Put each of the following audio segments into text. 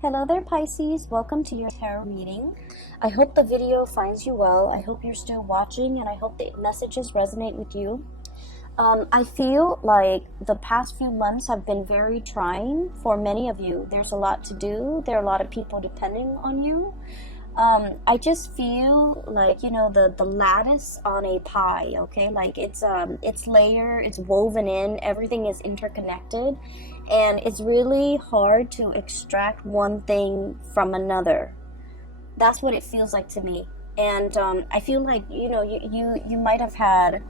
Hello there, Pisces. Welcome to your tarot reading. I hope the video finds you well. I hope you're still watching, and I hope the messages resonate with you. I feel like the past few months have been very trying for many of you. There's a lot to do. There are a lot of people depending on you. I just feel like, the lattice on a pie, okay? Like it's layered, it's woven in, everything is interconnected, and it's really hard to extract one thing from another. That's what it feels like to me. And I feel like, you might have had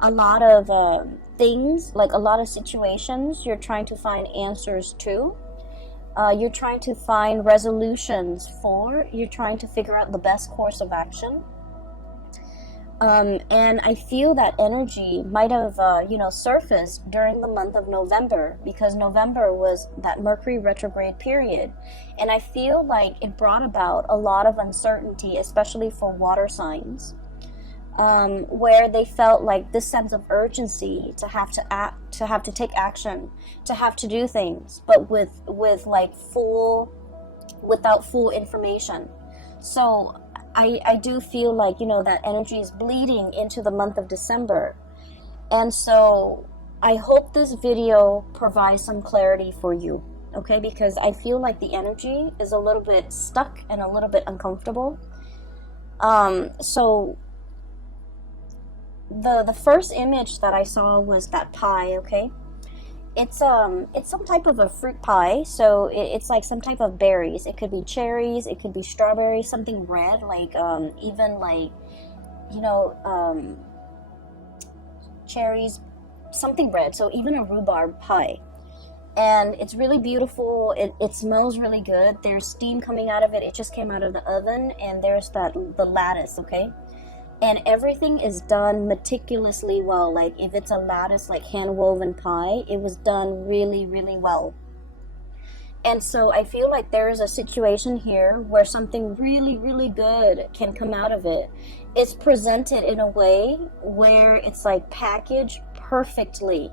a lot of things, like a lot of situations you're trying to find answers to. You're trying to find resolutions for. You're trying to figure out the best course of action. And I feel that energy might have, surfaced during the month of November, because November was that Mercury retrograde period. And I feel like it brought about a lot of uncertainty, especially for water signs. Where they felt like this sense of urgency to have to act, to have to take action, to have to do things, but without full information. So I do feel like, that energy is bleeding into the month of December. And so I hope this video provides some clarity for you, okay? Because I feel like the energy is a little bit stuck and a little bit uncomfortable. So the first image that I saw was that pie, okay? It's some type of a fruit pie, so it's like some type of berries. It could be cherries, it could be strawberries, something red, like even like, cherries, something red, so even a rhubarb pie. And it's really beautiful. It smells really good. There's steam coming out of it. It just came out of the oven, and there's the lattice, okay? And everything is done meticulously well. Like if it's a lattice, like hand-woven pie, it was done really, really well. And so I feel like there is a situation here where something really, really good can come out of it. It's presented in a way where it's like packaged perfectly.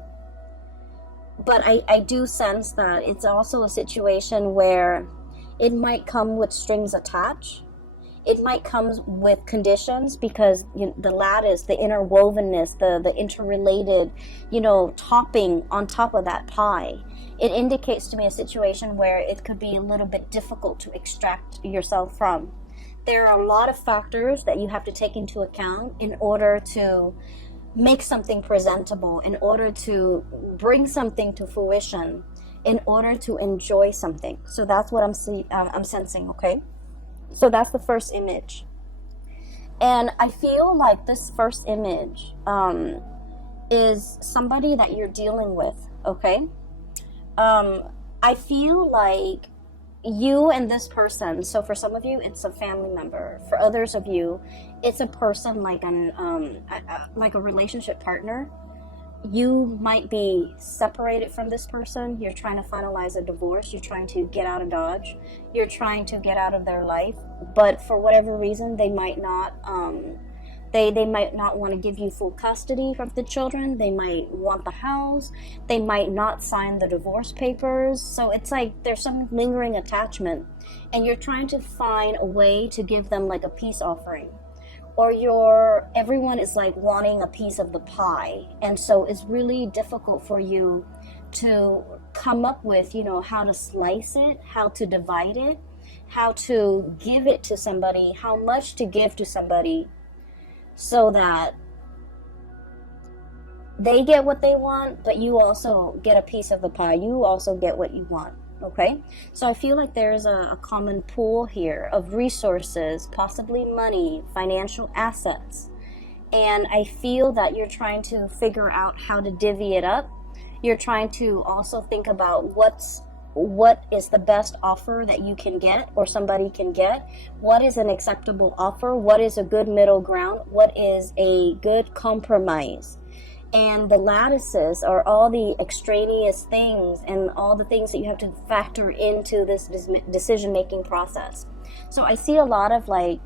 But I do sense that it's also a situation where it might come with strings attached. It might come with conditions, because the lattice, the interwovenness, the interrelated, topping on top of that pie, it indicates to me a situation where it could be a little bit difficult to extract yourself from. There are a lot of factors that you have to take into account in order to make something presentable, in order to bring something to fruition, in order to enjoy something. So that's what I'm sensing, okay? So that's the first image. And I feel like this first image is somebody that you're dealing with, okay? I feel like you and this person, so for some of you, it's a family member. For others of you, it's a person like like a relationship partner. You might be separated from this person. You're trying to finalize a divorce. You're trying to get out of Dodge. You're trying to get out of their life. But for whatever reason, they might not they might not want to give you full custody of the children. They might want the house. They might not sign the divorce papers. So it's like there's some lingering attachment, and you're trying to find a way to give them like a peace offering. Or everyone is like wanting a piece of the pie, and so it's really difficult for you to come up with, how to slice it, how to divide it, how to give it to somebody, how much to give to somebody, so that they get what they want, but you also get a piece of the pie. You also get what you want. Okay, so I feel like there's a common pool here of resources, possibly money, financial assets. And I feel that you're trying to figure out how to divvy it up. You're trying to also think about what is the best offer that you can get, or somebody can get. What is an acceptable offer? What is a good middle ground? What is a good compromise? And the lattices are all the extraneous things and all the things that you have to factor into this decision-making process. So I see a lot of like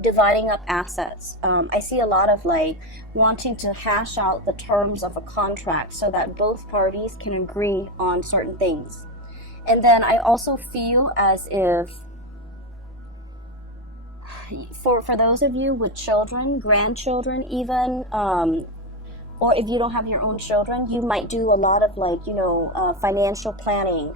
dividing up assets. I see a lot of like wanting to hash out the terms of a contract so that both parties can agree on certain things. And then I also feel as if for those of you with children, grandchildren even, or if you don't have your own children, you might do a lot of like, financial planning,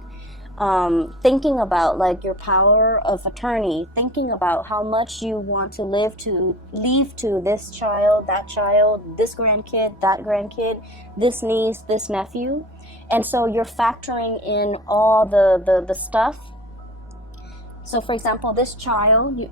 thinking about like your power of attorney, thinking about how much you want to leave to this child, that child, this grandkid, that grandkid, this niece, this nephew. And so you're factoring in all the stuff. So for example, this child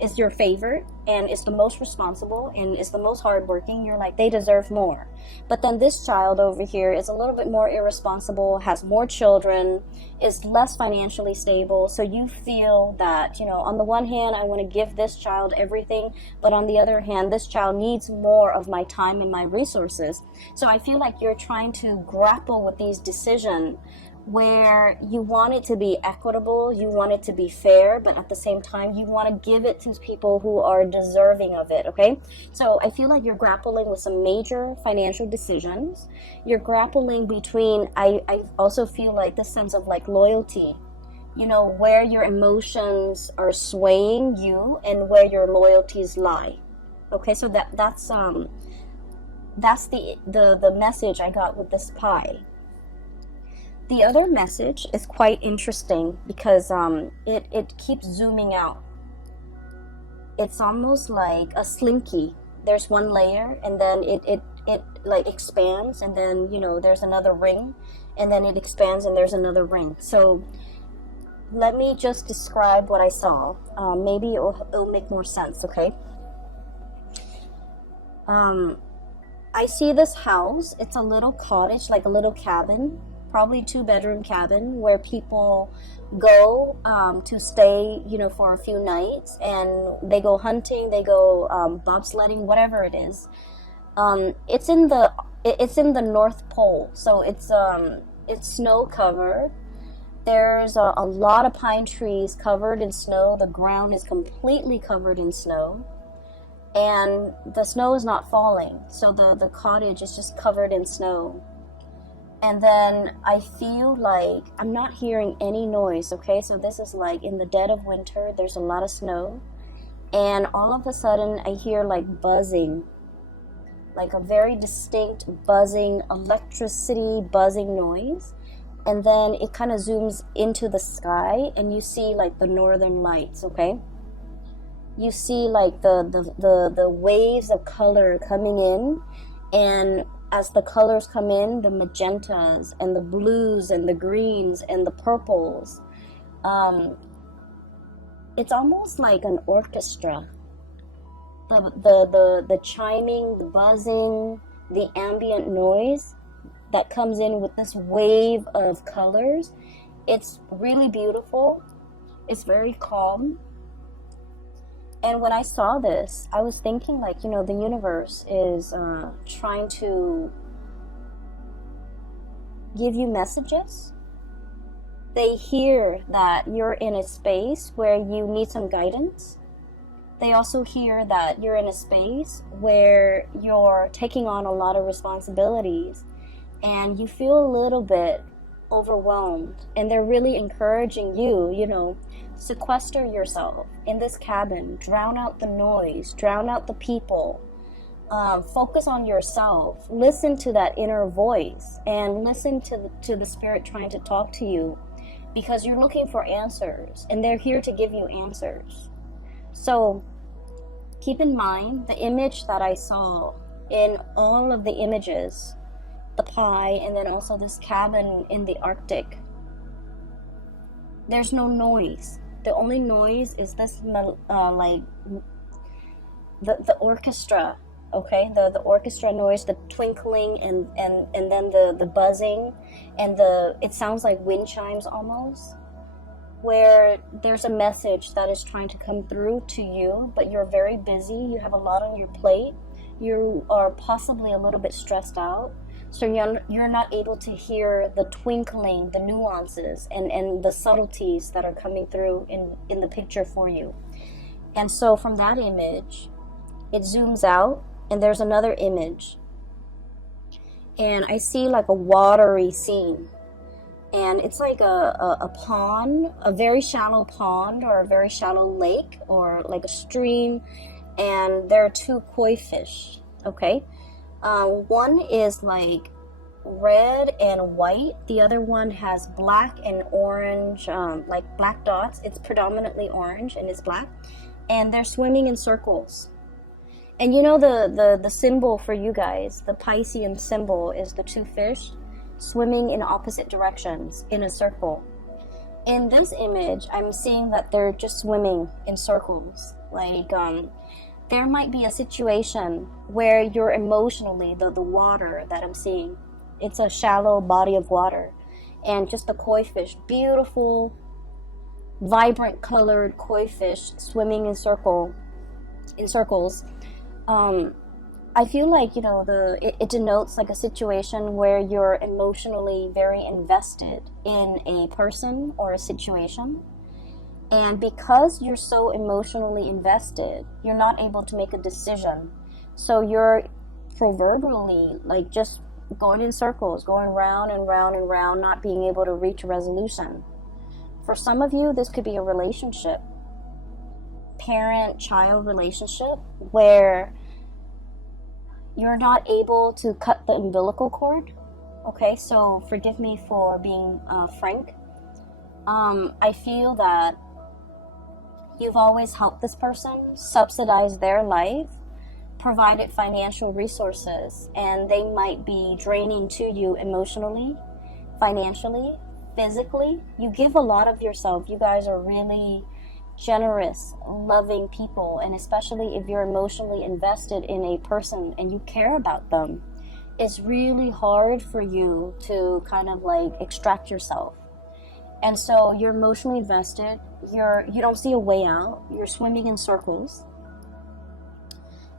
is your favorite and is the most responsible and is the most hardworking. You're like, they deserve more. But then this child over here is a little bit more irresponsible, has more children, is less financially stable. So you feel that, on the one hand, I want to give this child everything, but on the other hand, this child needs more of my time and my resources. So I feel like you're trying to grapple with these decisions where you want it to be equitable, you want it to be fair, but at the same time, you want to give it to people who are deserving of it, okay? So I feel like you're grappling with some major financial decisions. You're grappling between, I also feel like this sense of like loyalty, where your emotions are swaying you and where your loyalties lie. Okay, so that's the message I got with this pie. The other message is quite interesting because it keeps zooming out. It's almost like a slinky. There's one layer and then it like expands, and then there's another ring, and then it expands and there's another ring. So let me just describe what I saw. Maybe it'll make more sense, okay? I see this house. It's a little cottage, like a little cabin, probably 2-bedroom cabin where people go to stay, for a few nights, and they go hunting, they go bobsledding, whatever it is. It's in the North Pole, so it's snow covered. There's a lot of pine trees covered in snow. The ground is completely covered in snow, and the snow is not falling, so the cottage is just covered in snow. And then I feel like I'm not hearing any noise, okay? So this is like in the dead of winter, there's a lot of snow. And all of a sudden I hear like buzzing, like a very distinct buzzing, electricity buzzing noise. And then it kind of zooms into the sky and you see like the northern lights, okay? You see like the waves of color coming in, and as the colors come in, the magentas and the blues and the greens and the purples, it's almost like an orchestra. The chiming, the buzzing, the ambient noise that comes in with this wave of colors, it's really beautiful. It's very calm. And when I saw this, I was thinking like, the universe is trying to give you messages. They hear that you're in a space where you need some guidance. They also hear that you're in a space where you're taking on a lot of responsibilities and you feel a little bit overwhelmed, and they're really encouraging you, sequester yourself in this cabin, drown out the noise, drown out the people, focus on yourself, listen to that inner voice, and listen to the spirit trying to talk to you, because you're looking for answers and they're here to give you answers. So keep in mind the image that I saw in all of the images, the pie, and then also this cabin in the Arctic. There's no noise. The only noise is this like the orchestra, okay? The orchestra noise, the twinkling, and then the buzzing, and it sounds like wind chimes almost, where there's a message that is trying to come through to you, but you're very busy, you have a lot on your plate, you are possibly a little bit stressed out. So you're not able to hear the twinkling, the nuances, and the subtleties that are coming through in the picture for you. And so from that image, it zooms out, and there's another image. And I see like a watery scene. and it's like a pond, a very shallow pond or a very shallow lake or like a stream, and there are two koi fish, okay? One is like red and white, the other one has black and orange, like black dots. It's predominantly orange and it's black, and they're swimming in circles. And you know the symbol for you guys, the Piscean symbol is the two fish swimming in opposite directions in a circle. In this image, I'm seeing that they're just swimming in circles. Like, there might be a situation where you're emotionally, the water that I'm seeing, it's a shallow body of water, and just the koi fish, beautiful, vibrant colored koi fish swimming in circles. I feel like, you know, it denotes like a situation where you're emotionally very invested in a person or a situation. And because you're so emotionally invested, you're not able to make a decision. So you're proverbially like just going in circles, going round and round and round, not being able to reach a resolution. For some of you, this could be a relationship, parent-child relationship, where you're not able to cut the umbilical cord. Okay, so forgive me for being frank. I feel that you've always helped this person, subsidized their life, provided financial resources, and they might be draining to you emotionally, financially, physically. You give a lot of yourself. You guys are really generous, loving people, and especially if you're emotionally invested in a person and you care about them, it's really hard for you to kind of like extract yourself. And so you're emotionally invested, you don't see a way out, you're swimming in circles.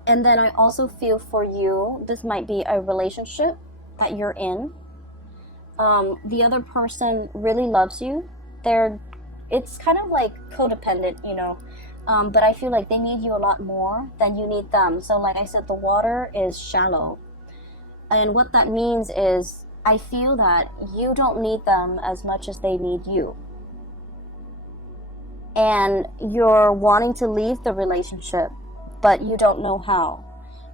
And then I also feel for you, this might be a relationship that you're in. The other person really loves you. It's kind of like codependent, you know, but I feel like they need you a lot more than you need them. So like I said, the water is shallow. And what that means is I feel that you don't need them as much as they need you. And you're wanting to leave the relationship, but you don't know how,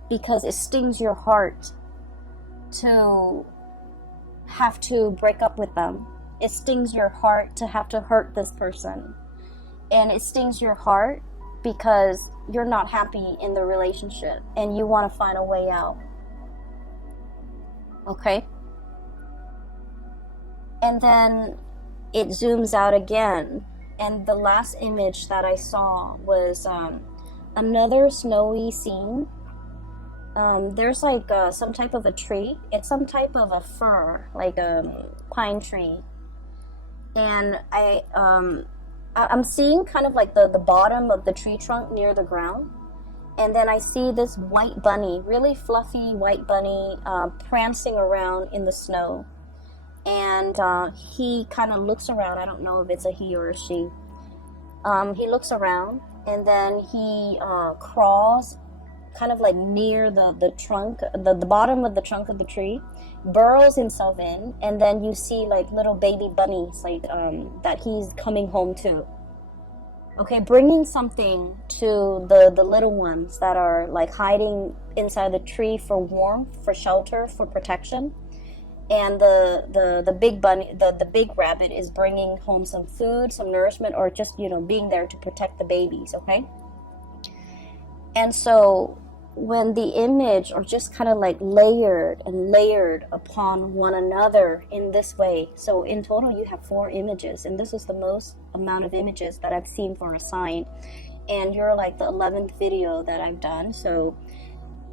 because it stings your heart to have to break up with them. It stings your heart to have to hurt this person. And it stings your heart because you're not happy in the relationship and you want to find a way out. Okay? And then it zooms out again. And the last image that I saw was another snowy scene. There's like some type of a tree. It's some type of a fir, like a pine tree. And I'm seeing kind of like the bottom of the tree trunk near the ground. And then I see this white bunny, really fluffy white bunny, prancing around in the snow. And he kind of looks around. I don't know if it's a he or a she. He looks around, and then he crawls kind of like near the trunk, the bottom of the trunk of the tree, burrows himself in, and then you see like little baby bunnies like that he's coming home to. Okay, bringing something to the little ones that are like hiding inside the tree for warmth, for shelter, for protection. And the big bunny, the big rabbit is bringing home some food, some nourishment, or just, you know, being there to protect the babies, okay? And so when the image are just kind of like layered and layered upon one another in this way, so in total you have 4 images, and this is the most amount of images that I've seen for a sign, and you're like the 11th video that I've done. So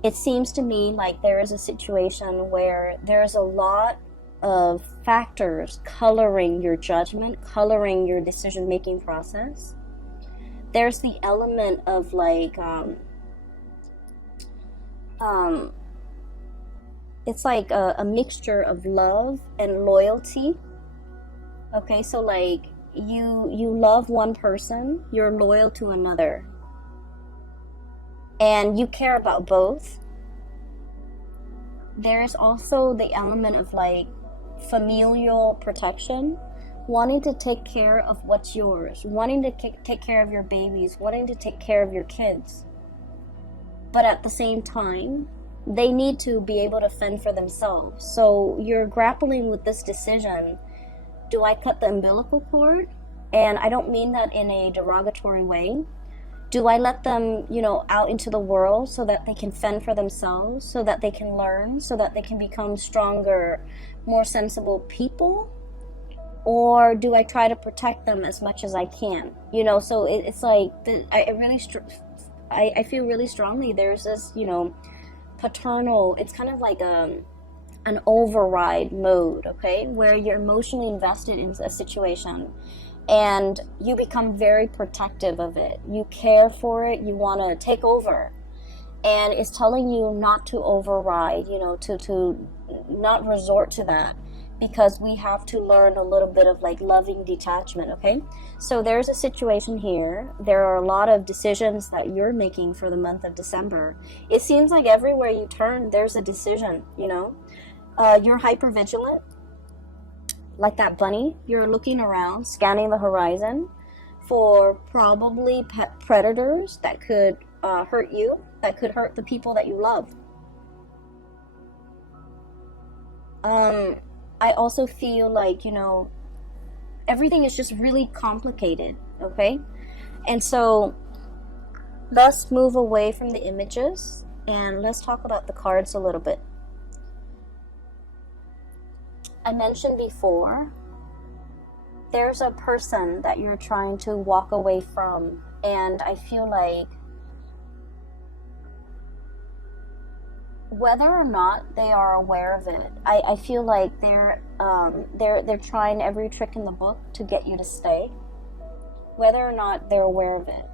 it seems to me like there is a situation where there's a lot of factors coloring your judgment, coloring your decision-making process. There's the element of like it's like a mixture of love and loyalty. Okay, so like you love one person, you're loyal to another, and you care about both. There's also the element of like familial protection, wanting to take care of what's yours, wanting to take care of your babies, wanting to take care of your kids. But at the same time, they need to be able to fend for themselves. So you're grappling with this decision. Do I cut the umbilical cord? And I don't mean that in a derogatory way. Do I let them, out into the world so that they can fend for themselves, so that they can learn, so that they can become stronger, more sensible people? Or do I try to protect them as much as I can? So it's like, I feel really strongly there's this, paternal, it's kind of like an override mode, okay? Where you're emotionally invested in a situation and you become very protective of it. You care for it, you want to take over. And it's telling you not to override, to not resort to that, because we have to learn a little bit of like loving detachment, okay? So there's a situation here. There are a lot of decisions that you're making for the month of December. It seems like everywhere you turn, there's a decision, You're hyper vigilant, like that bunny. You're looking around, scanning the horizon for probably pet predators that could hurt you, that could hurt the people that you love. I also feel like, everything is just really complicated, okay? And so let's move away from the images and let's talk about the cards a little bit. I mentioned before, there's a person that you're trying to walk away from, and I feel like whether or not they are aware of it, I feel like they're trying every trick in the book to get you to stay. Whether or not they're aware of it,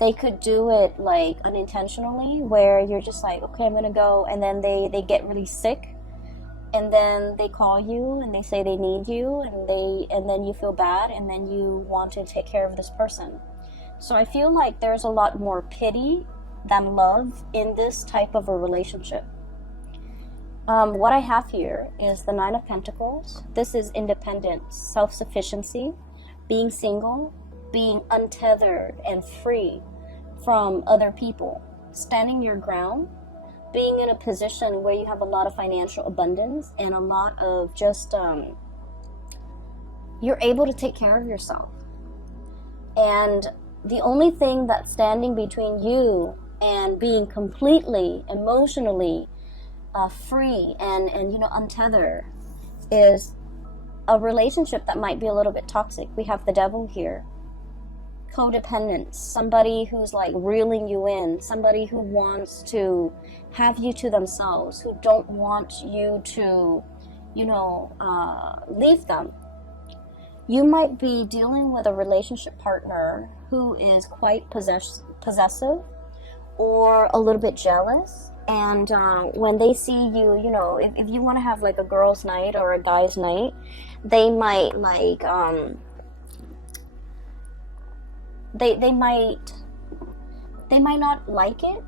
they could do it like unintentionally, where you're just like, okay, I'm gonna go, and then they get really sick, and then they call you and they say they need you, and then you feel bad, and then you want to take care of this person. So I feel like there's a lot more pity than love in this type of a relationship. What I have here is the Nine of Pentacles. This is independence, self-sufficiency, being single, being untethered and free from other people, standing your ground, being in a position where you have a lot of financial abundance and a lot of just, you're able to take care of yourself. And the only thing that's standing between you and being completely emotionally free and untethered is a relationship that might be a little bit toxic. We have the devil here. Codependence, somebody who's like reeling you in, somebody who wants to have you to themselves, who don't want you to, leave them. You might be dealing with a relationship partner who is quite possessive or a little bit jealous, and when they see you, if you want to have like a girl's night or a guy's night, they might like they might not like it,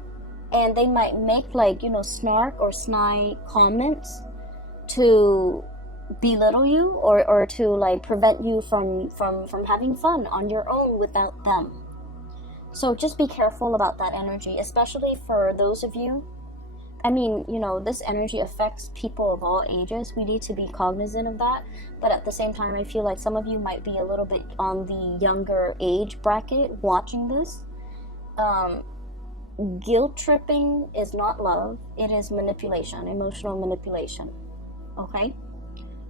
and they might make like snark or snide comments to belittle you or to like prevent you from having fun on your own without them. So just be careful about that energy, especially for those of you. I mean, this energy affects people of all ages. We need to be cognizant of that. But at the same time, I feel like some of you might be a little bit on the younger age bracket watching this. Guilt tripping is not love. It is manipulation, emotional manipulation. Okay?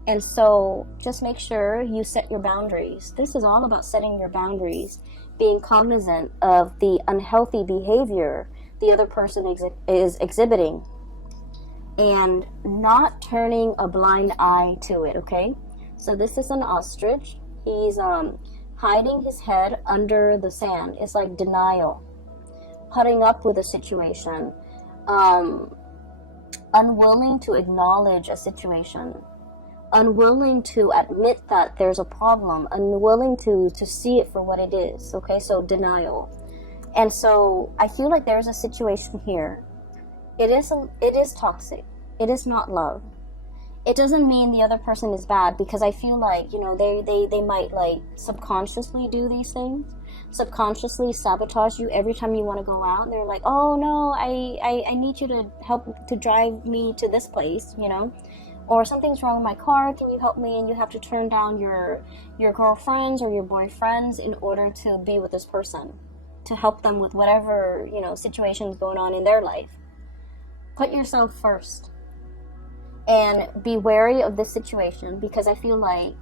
And so just make sure you set your boundaries. This is all about setting your boundaries, being cognizant of the unhealthy behavior the other person is exhibiting, and not turning a blind eye to it, okay? So this is an ostrich. He's hiding his head under the sand. It's like denial, putting up with a situation, unwilling to acknowledge a situation, unwilling to admit that there's a problem, unwilling to see it for what it is, okay? So denial. And so I feel like there's a situation here. It is toxic. It is not love. it doesn't mean the other person is bad, because I feel like, you know, they might like subconsciously do these things, subconsciously sabotage you every time you want to go out. And they're like, oh no, I need you to help to drive me to this place, you know, or something's wrong with my car, can you help me? And you have to turn down your girlfriends or your boyfriends in order to be with this person, to help them with whatever, you know, situations going on in their life. Put yourself first. And be wary of this situation, because I feel like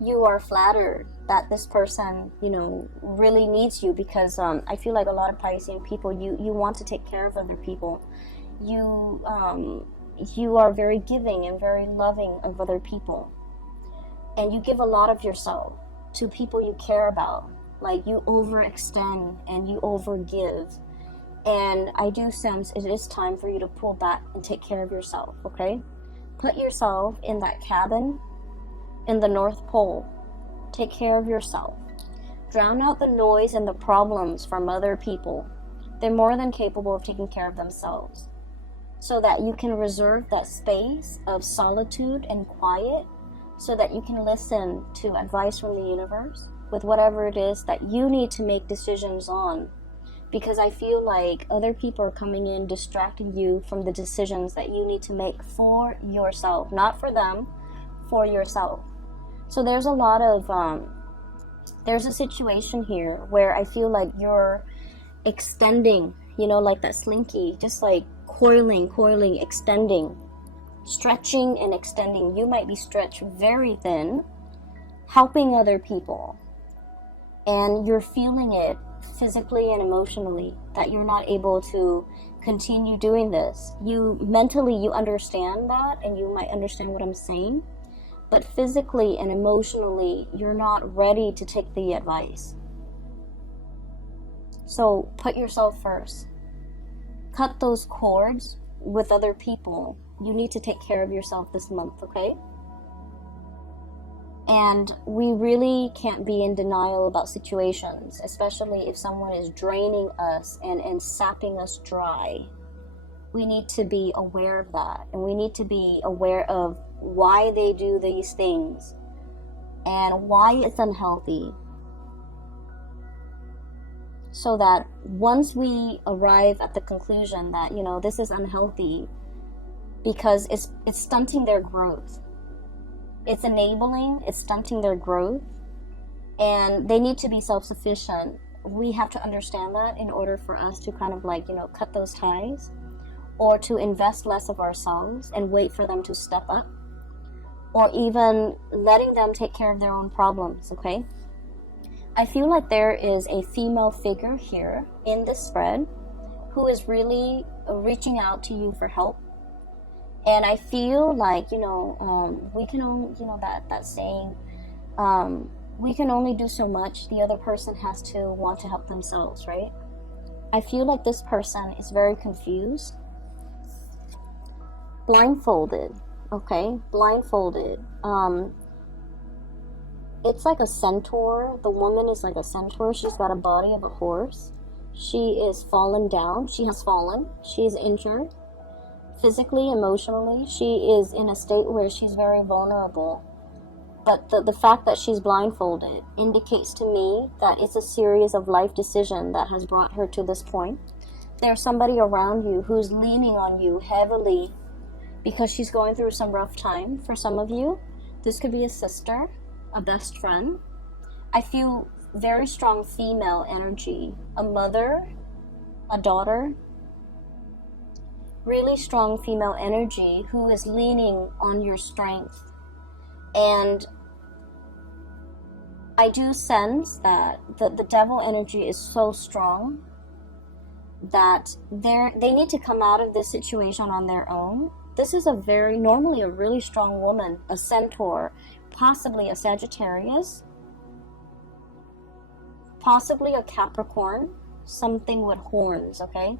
you are flattered that this person, you know, really needs you, because I feel like a lot of Piscean people, you want to take care of other people. You are very giving and very loving of other people. And you give a lot of yourself to people you care about. Like, you overextend and you overgive. And I do sense it is time for you to pull back and take care of yourself, okay? Put yourself in that cabin in the North Pole. Take care of yourself. Drown out the noise and the problems from other people. They're more than capable of taking care of themselves. So that you can reserve that space of solitude and quiet, so that you can listen to advice from the universe with whatever it is that you need to make decisions on. Because I feel like other people are coming in, distracting you from the decisions that you need to make for yourself. Not for them, for yourself. So there's a lot of, there's a situation here where I feel like you're extending, you know, like that slinky, just like coiling, extending, stretching and extending. You might be stretched very thin, helping other people. And you're feeling it physically and emotionally, that you're not able to continue doing this. You mentally, you understand that, and you might understand what I'm saying, but physically and emotionally, you're not ready to take the advice. So put yourself first. Cut those cords with other people. You need to take care of yourself this month, okay? And we really can't be in denial about situations, especially if someone is draining us and sapping us dry. We need to be aware of that, and we need to be aware of why they do these things and why it's unhealthy. So that once we arrive at the conclusion that, you know, this is unhealthy because it's stunting their growth. It's enabling, it's stunting their growth, and they need to be self-sufficient. We have to understand that in order for us to kind of like, you know, cut those ties, or to invest less of ourselves and wait for them to step up, or even letting them take care of their own problems, okay? I feel like there is a female figure here in this spread who is really reaching out to you for help. And I feel like, you know, we can only, you know, that saying, we can only do so much. The other person has to want to help themselves, right? I feel like this person is very confused. Blindfolded, okay? Blindfolded. It's like a centaur. The woman is like a centaur. She's got a body of a horse. She is fallen down. She has fallen. She is injured. Physically, emotionally, she is in a state where she's very vulnerable. But the fact that she's blindfolded indicates to me that it's a series of life decisions that has brought her to this point. There's somebody around you who's leaning on you heavily because she's going through some rough time. For some of you, this could be a sister, a best friend. I feel very strong female energy, a mother, a daughter. Really strong female energy who is leaning on your strength. And I do sense that the devil energy is so strong that they need to come out of this situation on their own. This is normally a really strong woman, a centaur, possibly a Sagittarius, possibly a Capricorn, something with horns, okay?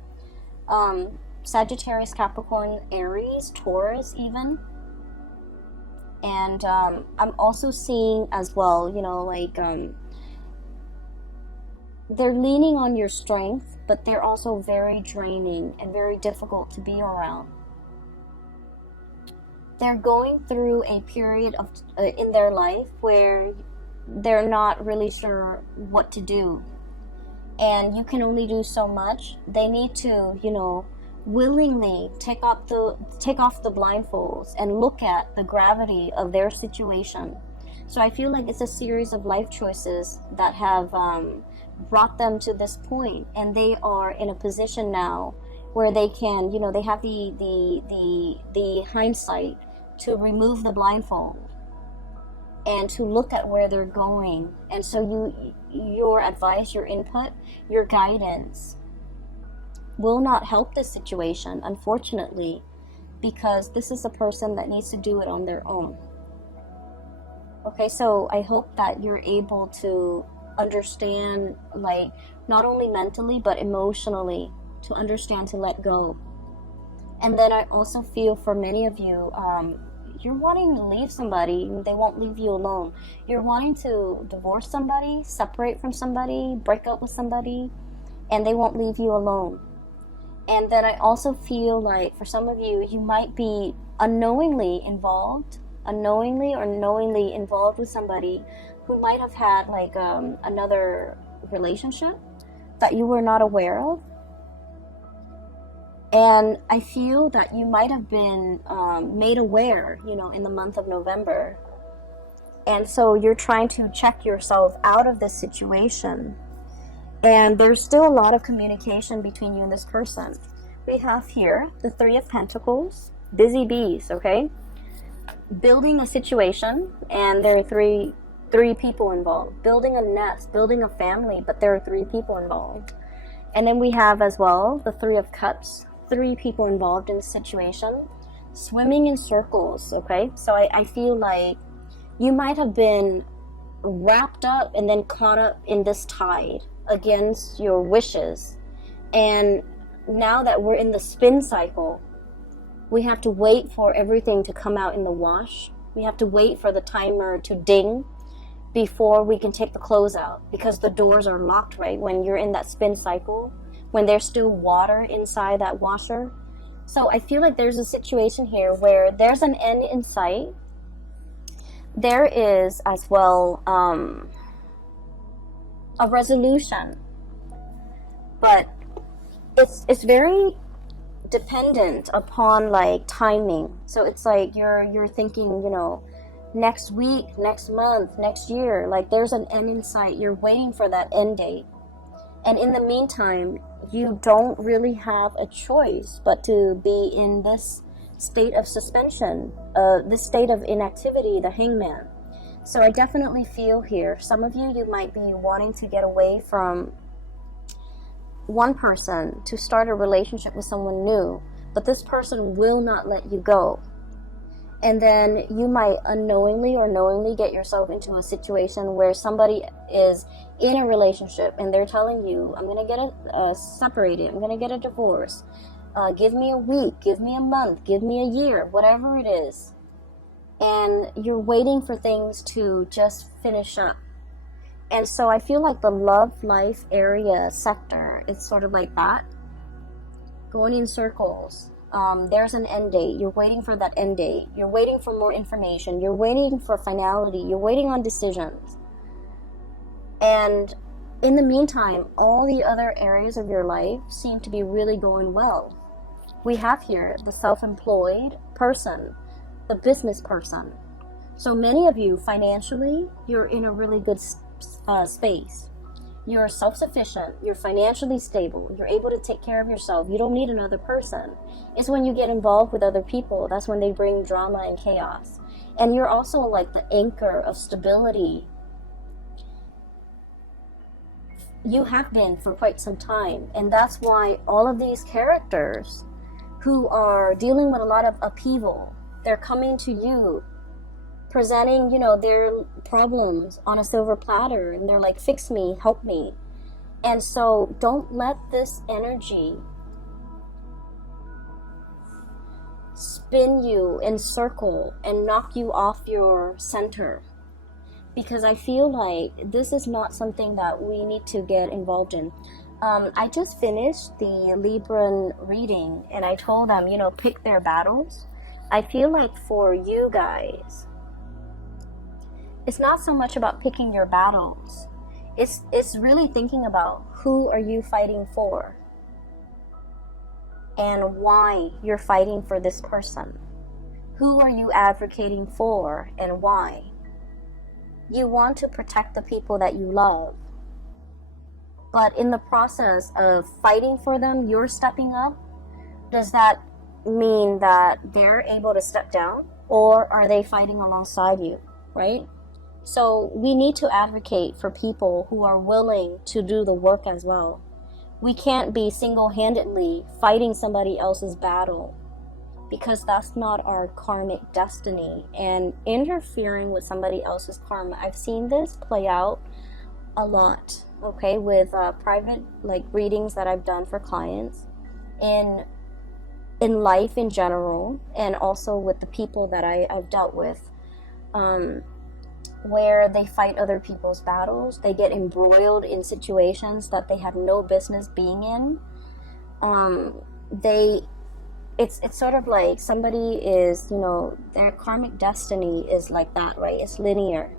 Sagittarius, Capricorn, Aries, Taurus even. And I'm also seeing as well, you know, like they're leaning on your strength, but they're also very draining and very difficult to be around. they're going through a period of in their life where they're not really sure what to do, and you can only do so much. They need to, you know, willingly take off the blindfolds and look at the gravity of their situation. So I feel like it's a series of life choices that have brought them to this point, and they are in a position now where they can, you know, they have the hindsight to remove the blindfold and to look at where they're going. And so your advice, your input, your guidance will not help this situation, unfortunately, because this is a person that needs to do it on their own. Okay, so I hope that you're able to understand, like, not only mentally but emotionally, to understand to let go. And then I also feel for many of you, you're wanting to leave somebody, they won't leave you alone. You're wanting to divorce somebody, separate from somebody, break up with somebody, and they won't leave you alone. And then I also feel like for some of you, you might be unknowingly or knowingly involved with somebody who might have had like another relationship that you were not aware of. And I feel that you might have been made aware, you know, in the month of November. And so you're trying to check yourself out of this situation. And there's still a lot of communication between you and this person. We have here the Three of Pentacles, busy bees, okay? Building a situation, and there are three people involved. Building a nest, building a family, but there are 3 people involved. And then we have as well the Three of Cups, 3 people involved in the situation. Swimming in circles, okay? So I feel like you might have been wrapped up and then caught up in this tide against your wishes. And now that we're in the spin cycle, we have to wait for everything to come out in the wash. We have to wait for the timer to ding before we can take the clothes out, because the doors are locked, right? When you're in that spin cycle, when there's still water inside that washer. So I feel like there's a situation here where there's an end in sight. There is as well a resolution, but it's very dependent upon like timing. So it's like you're thinking, you know, next week, next month, next year, like there's an end in sight. You're waiting for that end date. And in the meantime, you don't really have a choice but to be in this state of suspension, this state of inactivity, the Hangman. So I definitely feel here, some of you might be wanting to get away from one person to start a relationship with someone new, but this person will not let you go. And then you might unknowingly or knowingly get yourself into a situation where somebody is in a relationship and they're telling you, I'm going to get separated, I'm going to get a divorce, give me a week, give me a month, give me a year, whatever it is. And you're waiting for things to just finish up. And so I feel like the love life area sector, it's sort of like that, going in circles. There's an end date. You're waiting for that end date. You're waiting for more information. You're waiting for finality. You're waiting on decisions. And in the meantime, all the other areas of your life seem to be really going well. We have here the self-employed person, the business person. So many of you, financially, you're in a really good space. You're self-sufficient, you're financially stable, you're able to take care of yourself, you don't need another person. It's when you get involved with other people, that's when they bring drama and chaos. And you're also like the anchor of stability. You have been for quite some time, and that's why all of these characters who are dealing with a lot of upheaval, they're coming to you presenting, you know, their problems on a silver platter, and they're like, fix me, help me. And so don't let this energy spin you in circle and knock you off your center, because I feel like this is not something that we need to get involved in. I just finished the Libran reading, and I told them, you know, pick their battles. I feel like for you guys, it's not so much about picking your battles. It's really thinking about who are you fighting for and why you're fighting for this person. Who are you advocating for and why? You want to protect the people that you love. But in the process of fighting for them, you're stepping up. Does that mean that they're able to step down? Or are they fighting alongside you, right? So we need to advocate for people who are willing to do the work as well. We can't be single-handedly fighting somebody else's battle, because that's not our karmic destiny. And interfering with somebody else's karma, I've seen this play out a lot, okay, with private readings that I've done for clients, in life in general, and also with the people that I've dealt with, where they fight other people's battles. They get embroiled in situations that they have no business being in. It's sort of like somebody is, their karmic destiny is like that, right? It's linear.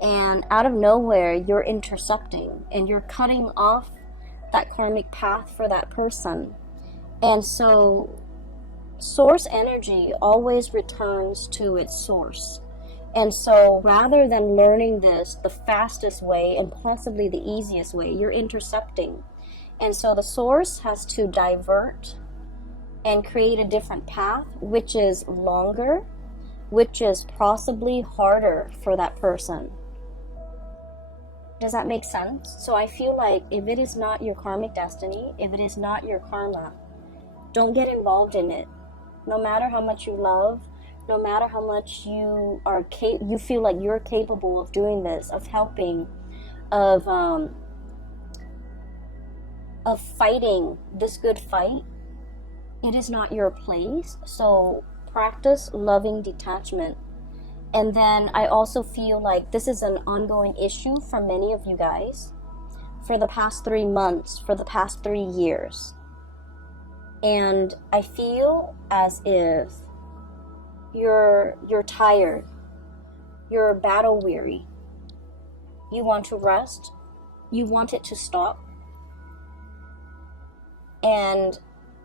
And out of nowhere, you're intercepting and you're cutting off that karmic path for that person. And so source energy always returns to its source. And so rather than learning this the fastest way and possibly the easiest way, you're intercepting. And so the source has to divert and create a different path, which is longer, which is possibly harder for that person. Does that make sense? So I feel like if it is not your karmic destiny, if it is not your karma, don't get involved in it. No matter how much you love, no matter how much you feel like you're capable of doing this, of helping, of fighting this good fight, it is not your place. So practice loving detachment. And then I also feel like this is an ongoing issue for many of you guys for the past 3 months, for the past 3 years. And I feel as if you're tired, you're battle weary, you want to rest, you want it to stop, and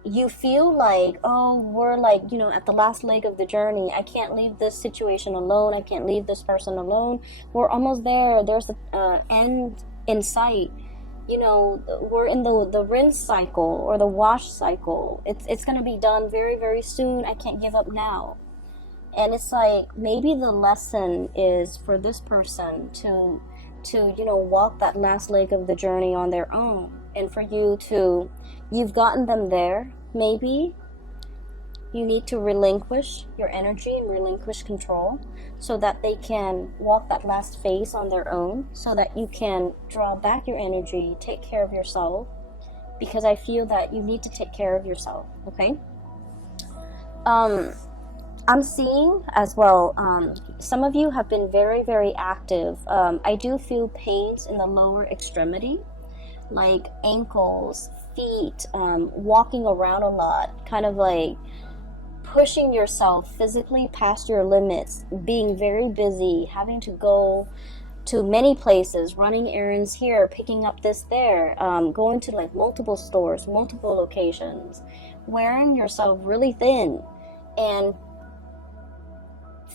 you feel like, oh, we're at the last leg of the journey. I can't leave this situation alone. I can't leave this person alone. We're almost there. There's an end in sight. We're in the rinse cycle or the wash cycle. It's going to be done very, very soon. I can't give up now. And it's like, maybe the lesson is for this person to walk that last leg of the journey on their own. And for you've gotten them there. Maybe you need to relinquish your energy and relinquish control so that they can walk that last phase on their own, so that you can draw back your energy, take care of yourself, because I feel that you need to take care of yourself, okay? I'm seeing as well, some of you have been very, very active. I do feel pains in the lower extremity, like ankles, feet, walking around a lot, kind of like pushing yourself physically past your limits, being very busy, having to go to many places, running errands here, picking up this there, going to multiple stores, multiple locations, wearing yourself really thin and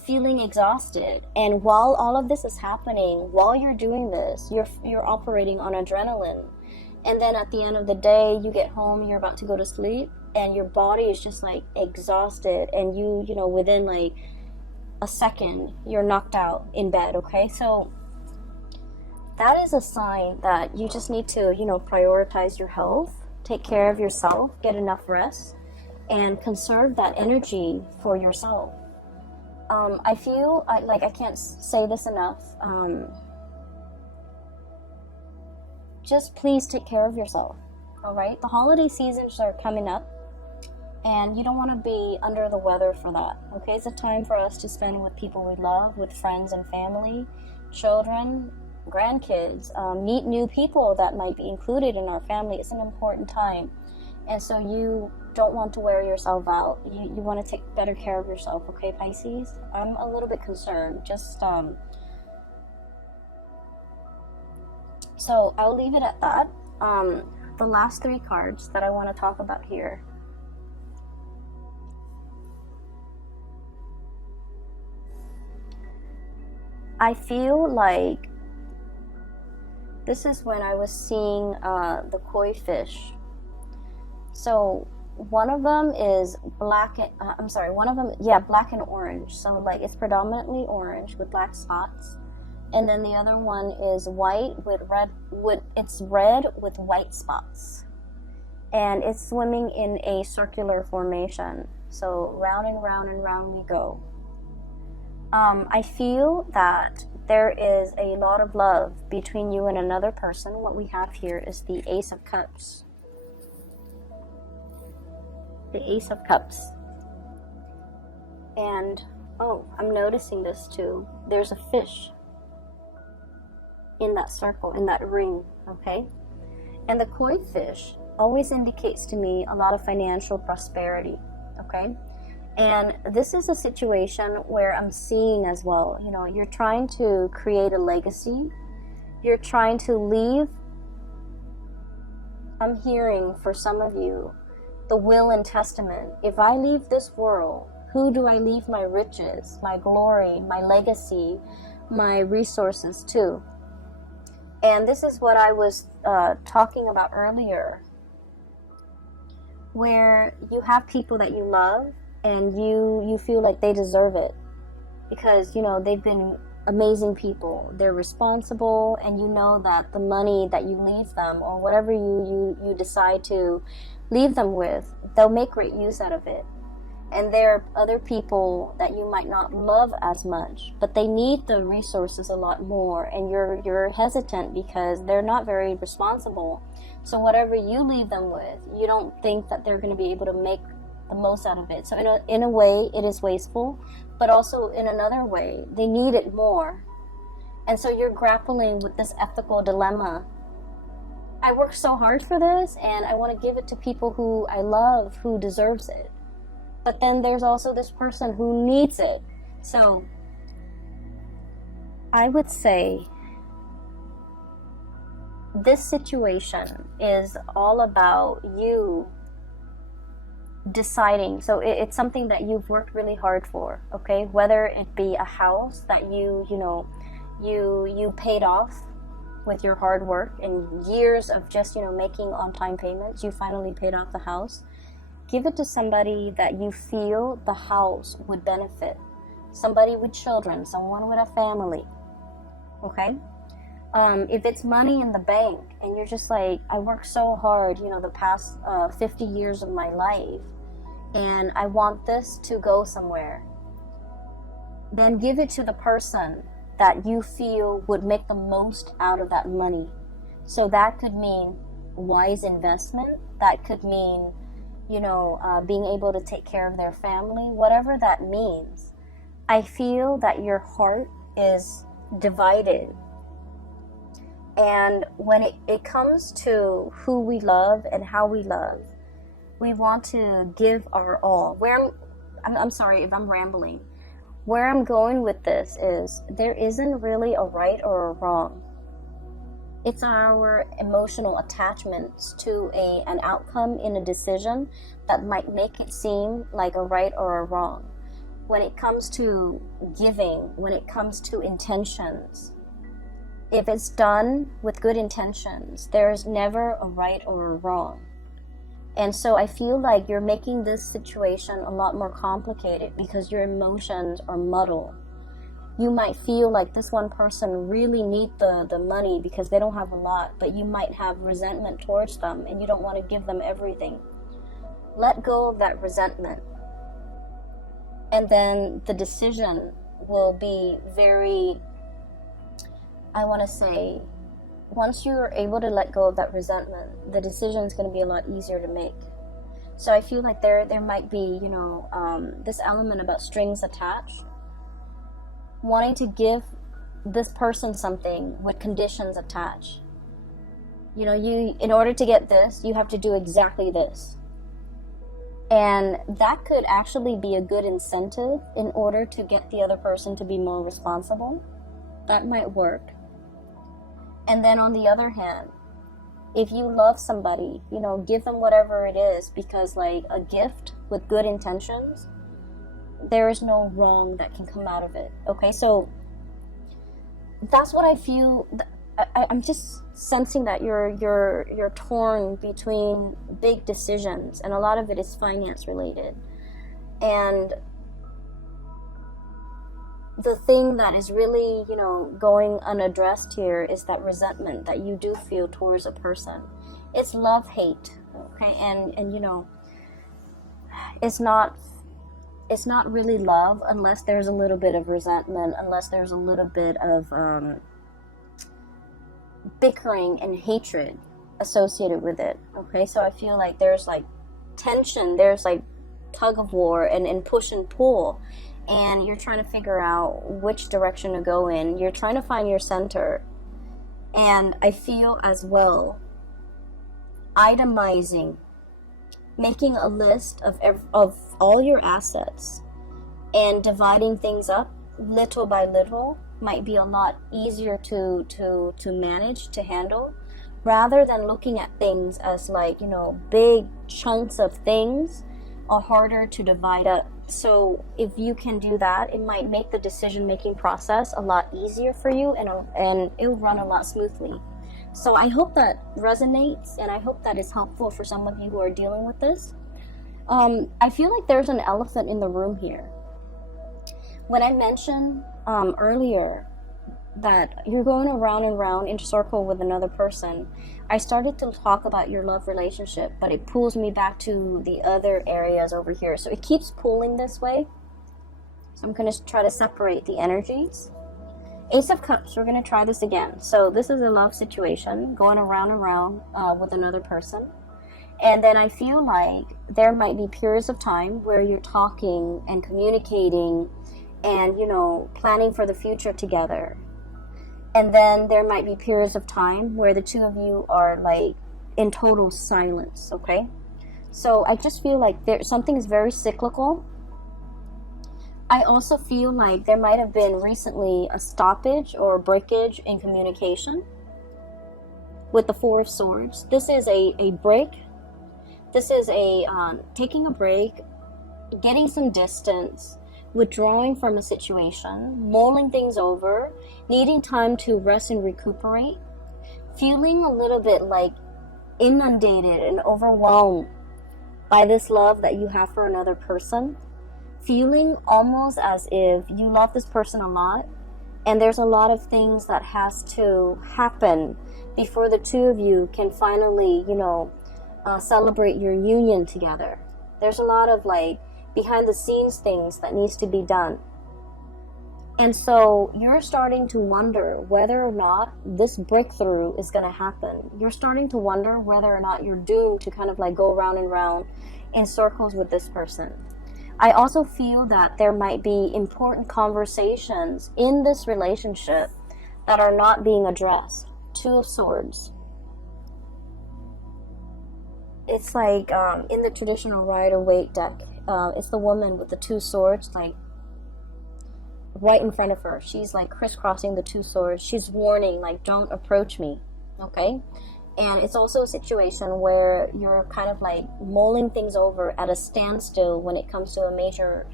feeling exhausted. And while all of this is happening, while you're doing this, you're operating on adrenaline. And then at the end of the day, you get home, you're about to go to sleep, and your body is just exhausted, and you within a second, you're knocked out in bed, okay? So that is a sign that you just need to, prioritize your health, take care of yourself, get enough rest, and conserve that energy for yourself. I feel I can't say this enough. Just please take care of yourself, all right? The holiday seasons are coming up, and you don't want to be under the weather for that, okay? It's a time for us to spend with people we love, with friends and family, children, grandkids, meet new people that might be included in our family. It's an important time. And so you don't want to wear yourself out. You want to take better care of yourself, okay, Pisces? I'm a little bit concerned. Just, so I'll leave it at that. The last 3 cards that I want to talk about here. I feel like this is when I was seeing the koi fish. So one of them is black and, black and orange. So like it's predominantly orange with black spots. And then the other one is white with red, it's red with white spots. And it's swimming in a circular formation. So round and round and round we go. I feel that there is a lot of love between you and another person. What we have here is the Ace of Cups. The Ace of Cups. And, oh, I'm noticing this too. There's a fish in that circle, in that ring, okay? And the koi fish always indicates to me a lot of financial prosperity, okay? And this is a situation where I'm seeing as well, you know, you're trying to create a legacy. You're trying to leave. I'm hearing for some of you, the will and testament. If I leave this world, who do I leave my riches, my glory, my legacy, my resources to? And this is what I was talking about earlier, where you have people that you love and you feel like they deserve it because, you know, they've been amazing people. They're responsible, and you know that the money that you leave them or whatever you decide to leave them with, they'll make great use out of it. And there are other people that you might not love as much, but they need the resources a lot more, and you're hesitant because they're not very responsible. So whatever you leave them with, you don't think that they're going to be able to make the most out of it. So in a way, it is wasteful, but also in another way, they need it more. And so you're grappling with this ethical dilemma. I worked so hard for this, and I want to give it to people who I love, who deserves it. But then there's also this person who needs it. So I would say this situation is all about you deciding. So it's something that you've worked really hard for, okay? Whether it be a house that you paid off with your hard work and years of just, making on-time payments, you finally paid off the house. Give it to somebody that you feel the house would benefit. Somebody with children, someone with a family, okay? If it's money in the bank and you're just like, I worked so hard, the past 50 years of my life, and I want this to go somewhere, then give it to the person that you feel would make the most out of that money. So that could mean wise investment. That could mean, being able to take care of their family, whatever that means. I feel that your heart is divided. And when it comes to who we love and how we love, we want to give our all. I'm sorry if I'm rambling. Where I'm going with this is there isn't really a right or a wrong. It's our emotional attachments to an outcome in a decision that might make it seem like a right or a wrong. When it comes to giving, when it comes to intentions, if it's done with good intentions, there's never a right or a wrong. And so I feel like you're making this situation a lot more complicated because your emotions are muddled. You might feel like this one person really needs the money because they don't have a lot, but you might have resentment towards them and you don't want to give them everything. Let go of that resentment. And then the decision will be very, I want to say, once you're able to let go of that resentment, the decision is going to be a lot easier to make. So I feel like there might be, this element about strings attached. Wanting to give this person something with conditions attached. In order to get this, you have to do exactly this. And that could actually be a good incentive in order to get the other person to be more responsible. That might work. And then on the other hand, if you love somebody, you know, give them whatever it is, because like a gift with good intentions, there is no wrong that can come out of it. Okay, so that's what I feel. I'm just sensing that you're torn between big decisions, and a lot of it is finance related. And the thing that is really, you know, going unaddressed here is that resentment that you do feel towards a person. It's love-hate, okay? And you know, it's not really love unless there's a little bit of resentment, unless there's a little bit of bickering and hatred associated with it. Okay, so I feel like there's like tension, there's like tug of war and push and pull, and you're trying to figure out which direction to go in. You're trying to find your center. And I feel as well itemizing, making a list of all your assets and dividing things up little by little might be a lot easier to manage, to handle, rather than looking at things as like, you know, big chunks of things are harder to divide up. So if you can do that, it might make the decision making process a lot easier for you, and it'll run a lot smoothly. So I hope that resonates, and I hope that is helpful for some of you who are dealing with this. I feel like there's an elephant in the room here. When I mentioned earlier that you're going around and round in a circle with another person, I started to talk about your love relationship, but it pulls me back to the other areas over here. So it keeps pulling this way. So I'm going to try to separate the energies. Ace of Cups, we're going to try this again. So this is a love situation going around and round with another person. And then I feel like there might be periods of time where you're talking and communicating and, you know, planning for the future together. And then there might be periods of time where the two of you are like in total silence, okay? So I just feel like something is very cyclical. I also feel like there might have been recently a stoppage or a breakage in communication with the Four of Swords. This is a break. This is a taking a break, getting some distance, withdrawing from a situation, mulling things over, needing time to rest and recuperate, feeling a little bit like inundated and overwhelmed by this love that you have for another person, feeling almost as if you love this person a lot, and there's a lot of things that has to happen before the two of you can finally, you know, celebrate your union together. There's a lot of like behind the scenes things that needs to be done. And so you're starting to wonder whether or not this breakthrough is going to happen. You're starting to wonder whether or not you're doomed to kind of like go round and round in circles with this person. I also feel that there might be important conversations in this relationship that are not being addressed. Two of Swords. It's like in the traditional Rider-Waite deck, it's the woman with the two swords, like right in front of her. She's like crisscrossing the two swords. She's warning, like, don't approach me, okay? And it's also a situation where you're kind of like mulling things over at a standstill when it comes to a major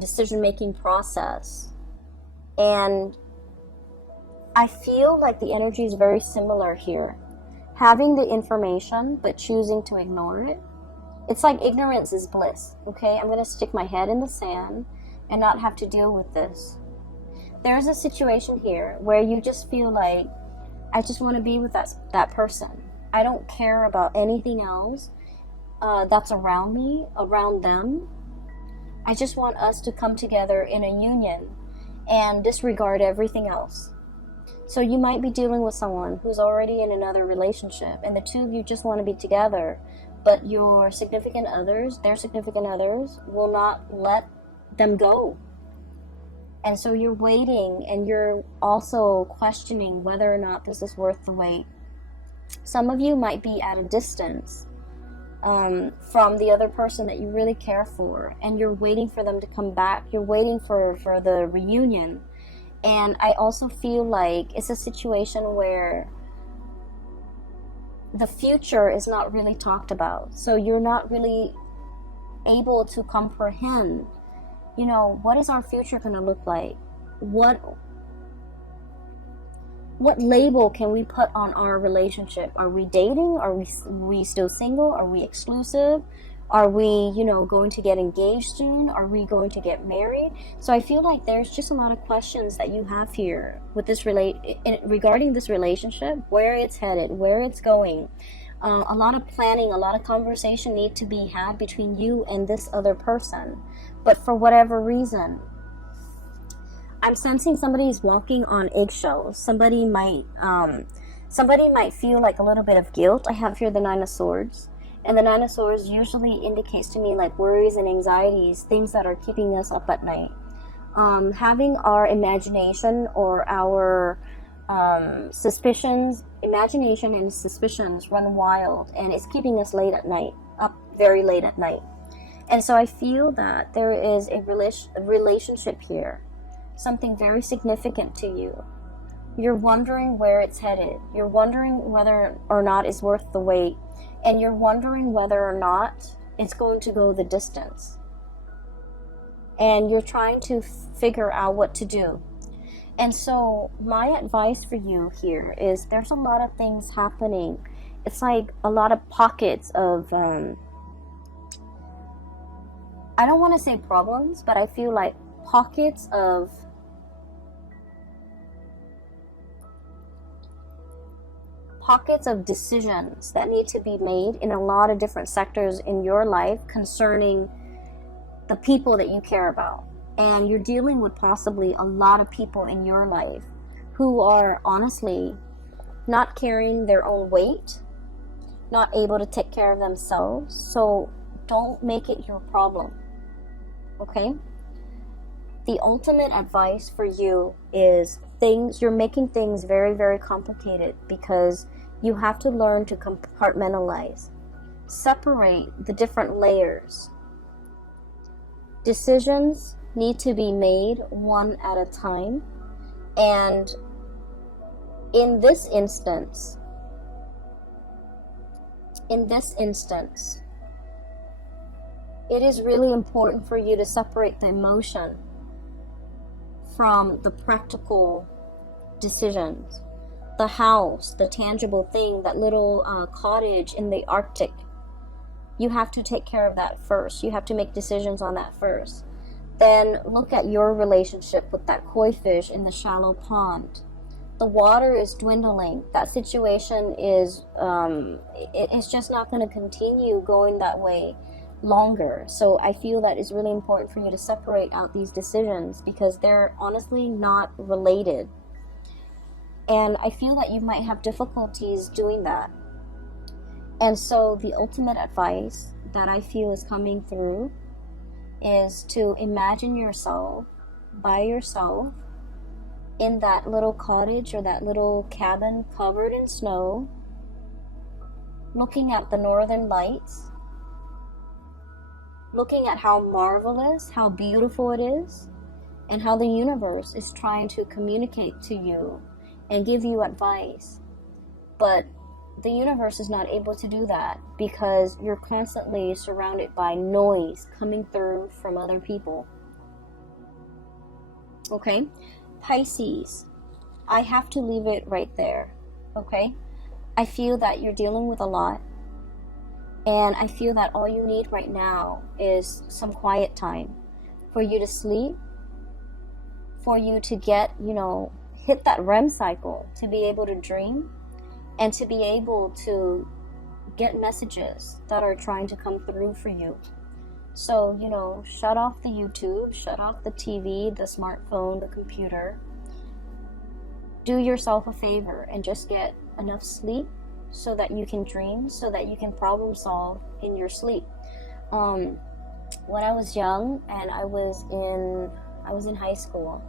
decision-making process. And I feel like the energy is very similar here. Having the information, but choosing to ignore it. It's like ignorance is bliss, okay? I'm going to stick my head in the sand and not have to deal with this. There's a situation here where you just feel like, I just want to be with that person. I don't care about anything else that's around me, around them. I just want us to come together in a union and disregard everything else. So you might be dealing with someone who's already in another relationship, and the two of you just want to be together, but your significant others, their significant others, will not let them go. And so you're waiting, and you're also questioning whether or not this is worth the wait. Some of you might be at a distance from the other person that you really care for, and you're waiting for them to come back. You're waiting for the reunion. And I also feel like it's a situation where the future is not really talked about. So you're not really able to comprehend, you know, what is our future going to look like? What label can we put on our relationship? Are we dating? Are we still single? Are we exclusive? Are we, you know, going to get engaged soon? Are we going to get married? So I feel like there's just a lot of questions that you have here with this regarding this relationship, where it's headed, where it's going. A lot of planning, a lot of conversation need to be had between you and this other person. But for whatever reason, I'm sensing somebody's walking on eggshells. Somebody might feel like a little bit of guilt. I have here the Nine of Swords. And the Nine of Swords usually indicates to me like worries and anxieties, things that are keeping us up at night. Having our imagination or our imagination and suspicions run wild, and it's keeping us late at night, up very late at night. And so I feel that there is a relationship here, something very significant to you. You're wondering where it's headed. You're wondering whether or not it's worth the wait. And you're wondering whether or not it's going to go the distance. And you're trying to figure out what to do. And so my advice for you here is there's a lot of things happening. It's like a lot of pockets of, I don't want to say problems, but I feel like pockets of decisions that need to be made in a lot of different sectors in your life concerning the people that you care about. And you're dealing with possibly a lot of people in your life who are honestly not carrying their own weight, not able to take care of themselves. So don't make it your problem, okay? The ultimate advice for you is you're making things very, very complicated because you have to learn to compartmentalize, separate the different layers. Decisions need to be made one at a time. And in this instance, it is really important for you to separate the emotion from the practical decisions. The house, the tangible thing, that little cottage in the Arctic. You have to take care of that first. You have to make decisions on that first. Then look at your relationship with that koi fish in the shallow pond. The water is dwindling. That situation is, it's just not going to continue going that way longer. So I feel that it's really important for you to separate out these decisions because they're honestly not related. And I feel that you might have difficulties doing that. And so the ultimate advice that I feel is coming through is to imagine yourself by yourself in that little cottage or that little cabin covered in snow, looking at the northern lights, looking at how marvelous, how beautiful it is, and how the universe is trying to communicate to you and give you advice. But the universe is not able to do that because you're constantly surrounded by noise coming through from other people. Okay? Pisces, I have to leave it right there. Okay? I feel that you're dealing with a lot. And I feel that all you need right now is some quiet time for you to sleep, for you to get, hit that REM cycle, to be able to dream, and to be able to get messages that are trying to come through for you. So, shut off the YouTube, shut off the TV, the smartphone, the computer. Do yourself a favor and just get enough sleep so that you can dream, so that you can problem solve in your sleep. When I was young and I was in high school,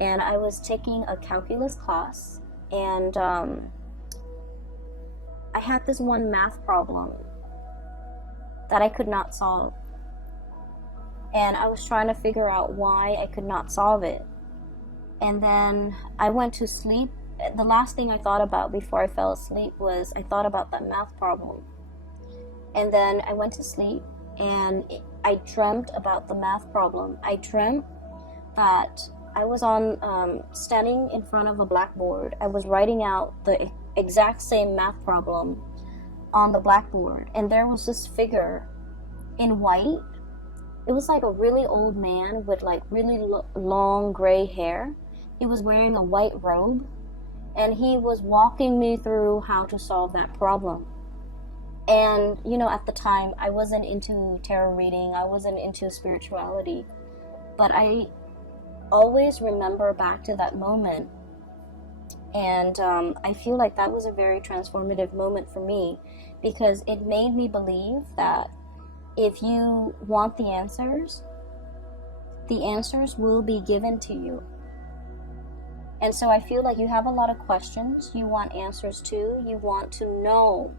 and I was taking a calculus class, and I had this one math problem that I could not solve. And I was trying to figure out why I could not solve it. And then I went to sleep. The last thing I thought about before I fell asleep was I thought about that math problem. And then I went to sleep and I dreamt about the math problem. I dreamt that I was standing in front of a blackboard. I was writing out the exact same math problem on the blackboard. And there was this figure in white. It was like a really old man with like really long gray hair. He was wearing a white robe. And he was walking me through how to solve that problem. And, you know, at the time, I wasn't into tarot reading. I wasn't into spirituality. But I always remember back to that moment. And I feel like that was a very transformative moment for me. Because it made me believe that if you want the answers will be given to you. And so I feel like you have a lot of questions you want answers to. You want to know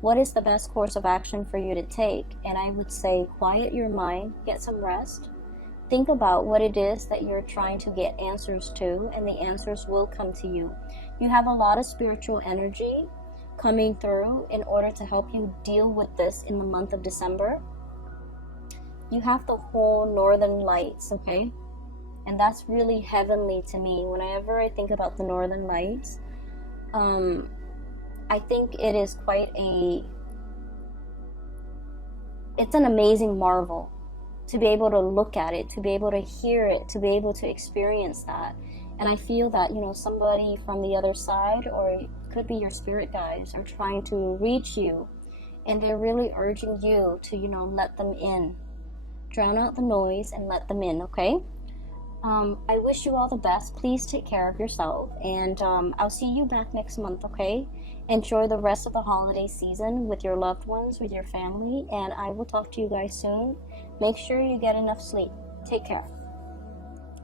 what is the best course of action for you to take. And I would say quiet your mind, get some rest. Think about what it is that you're trying to get answers to, and the answers will come to you. You have a lot of spiritual energy coming through in order to help you deal with this in the month of December. You have the whole northern lights, okay? And that's really heavenly to me. Whenever I think about the northern lights, I think it is it's an amazing marvel to be able to look at it, to be able to hear it, to be able to experience that. And I feel that, you know, somebody from the other side, or it could be your spirit guides, are trying to reach you. And they're really urging you to, you know, let them in. Drown out the noise and let them in, okay? I wish you all the best. Please take care of yourself. And I'll see you back next month, okay? Enjoy the rest of the holiday season with your loved ones, with your family. And I will talk to you guys soon. Make sure you get enough sleep. Take care.